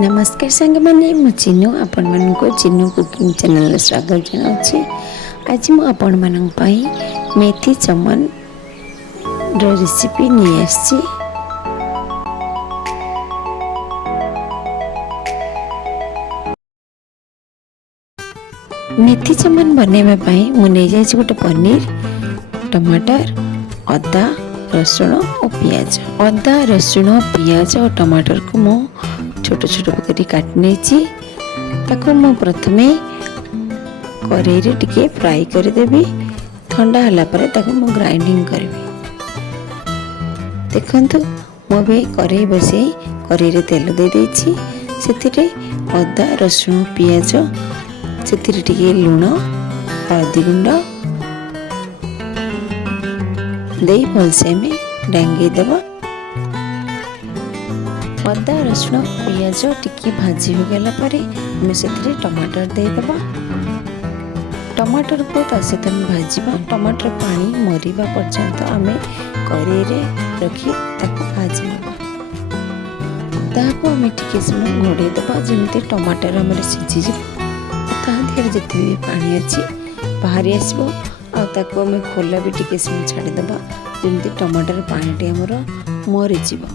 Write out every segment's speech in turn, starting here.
नमस्कार सांग मैंने मु चिन्नु आपण मन को चिन्नु कुकिंग चैनल स्वागत जनाऊँगी। आज मु आपण मन मेथी चमन रेसिपी नहीं आसी। मेथी चमन बनवाई मुझे गोटे पनीर टमाटर अदा रसुण और पियाज और टमाटर को मु छोट छोट पकड़ी काटने मु प्रथमे कढ़ाई रे टिके फ्राई करदेवी। ठंडा होला परे ताको मु ग्राइंडिंग करी। देखंतु मु भी कढ़ाई बसई कढ़ाई रे तेल दे देछि। सेतिरे अदा रसुण पियाज सेतिरे टिके लूण हल्दी गुंड देई भलसे में डांगी देबा। अदा रसुण पियाज टिके भाजी हो गला परे हमें सेतिरे टमाटर दे देबा। टमाटर को ता सहित भाजवा। टमाटर पानी मरिबा पर्यंत आमे कढ़ाई रे रखी ताको भाजी नेबा। ताको हमें टिके समय घोड़े देबा जेमते टमाटर हमर सिझी जे ता देर जति भी पानी अछि बाहरी आसीबो। आ ताको हमें खोला भी टिके समय छाड़ी देबा जेमते टमाटर पानी टे हमर मरि जीवो।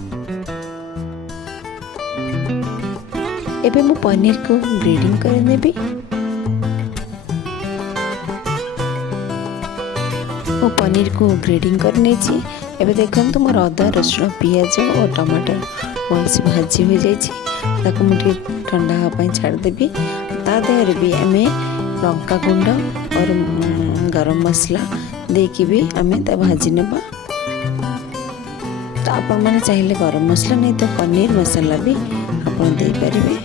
एबे मु पनीर को ग्रेडिंग कर नेबी। मु पनीर को ग्रेडिंग कर नेछि। एबे देखंतु मोर अदा रसुण पियाज और टमाटर भलसे भाजी हो जाइछि। ताको मु ठीक ठंडा हा पई छाड़ देबी। ता देहर भी हमें लंका गुंड और गरम मसला देकी भी हमें ता भाजी नेबा। तो आपण माने चाहिले गरम मसला नहीं तो पनीर मसाला भी आपण दे परिबे।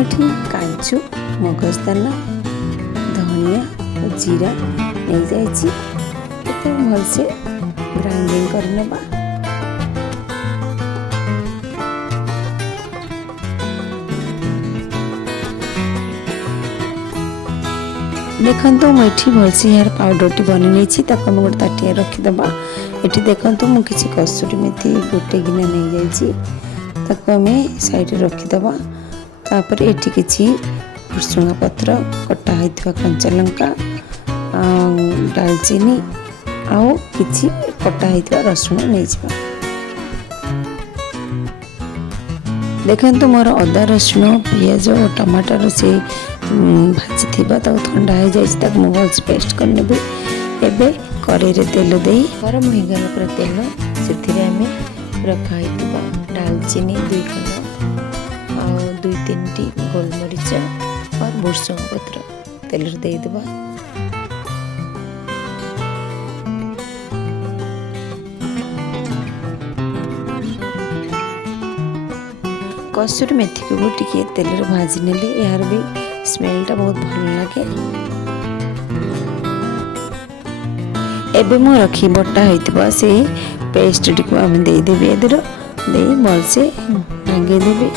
मुठी काजू मगजदाना धनिया और जीरा नहीं जाइछि। एते भलसे ग्राइंडिंग कर नेबा। देखंतु मुठी भलसे यार पाउडर टी बनि नेछि। ताको हम गोटे ताटिया रखी दबा। एठी देखंतु मु किछि कसूरी मेथी गोटे गिना नहीं जाइछि। ताको हमें साइड रे रखी दबा। तापर एठी किछि भुसुंगा पत्र कटा हैथवा कंचा लंका दालचीनी आउ किछि कटा हैथवा रसुण नै जिबा। देखंतु मोर अदा रसुण पियाज और टमाटर से भाजी थिबा ताको ठंडा हो जाइछि। ताको मु भलसे पेस्ट कर नेबे। एबे कढ़ाई रे तेल देई गरम हो गला पर तेल सेथिरे हमें रखा हैथवा दालचीनी 2 खंड और 2-3 टी गोलमरीच और भुसुंगा पत्र तेल रे दे देबा। कसूरी मेथी को टिके तेल रे भाजी नेले यार भी स्मेल टा बहुत भल लागे। एबे मु रखी बटा हैतबा से पेस्ट टिको हम दे देबे। एदर दे भलसे भांगे देबे।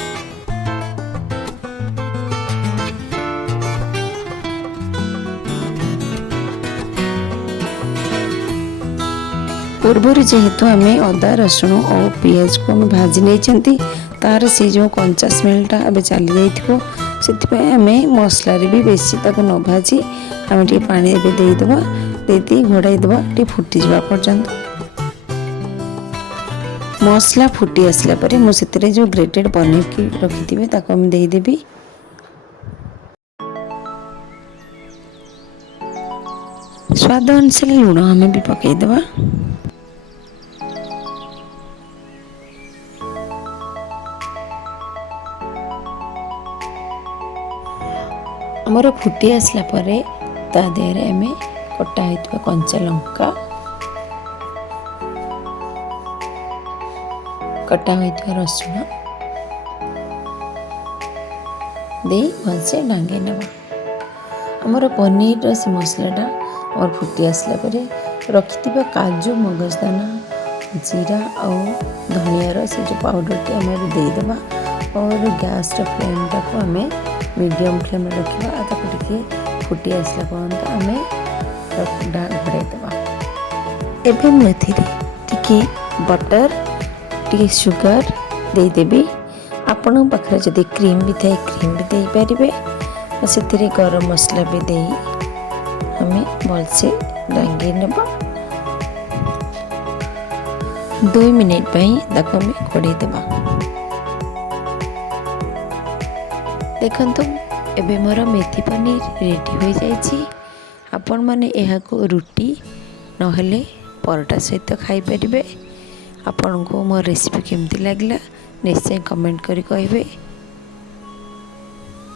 पूर्वर जेहेतु आम अदा रसुण और पियाज को आम भाजी नहीं तार से जो कंचा स्मेलटा अब चली जाइथिबो। सेथिपय आम मसला भी बेसी ताको न भाजी आम टे पानी एबे देदेबा। देती घोड़ाई देबा टे फुटी जावा पर्यंत। मसला फुटी आसला परे मु सेतिरे जो ग्रेटेड पनीर की रखिथिबे ताको आम दे देबी। स्वाद अनुसार लूण हमें भी पकई देबा। हमर फुटी आसला परे ता देहरे हमें कटा हैतबा कंचा लंका कटा हैतबा रसुण दे भलसे डांगे नेबा। हमर पनीर से मसलाटा और फुटी आसला परे रखिथिबा काजू मगजदाना जीरा और धनिया से जो पाउडर टी हमें दे देबा। और गैस रे फ्लेम टा को हमें मीडियम फ्लेम रखा। ताको टिके फुटी आसला पर्यंत आम घोड़ाई देवा। एबे मैं टिके बटर टिके सुगर देदेवी। आपण पाखे जदि क्रीम भी थाए क्रीम भी दे पारे और से गरम मसला भी दे आम भलसे रंगे नवा। 2 मिनिट ताको आम घोड़े देवा। देखंतु एबे मोर मेथी पनीर रेडी हो जाइए। आपण माने एहाको रुटी नहले परोटा सहित खाई परिबे। आपन को मो रेसिपी केमती लागला निश्चय कमेंट करी कहिबे।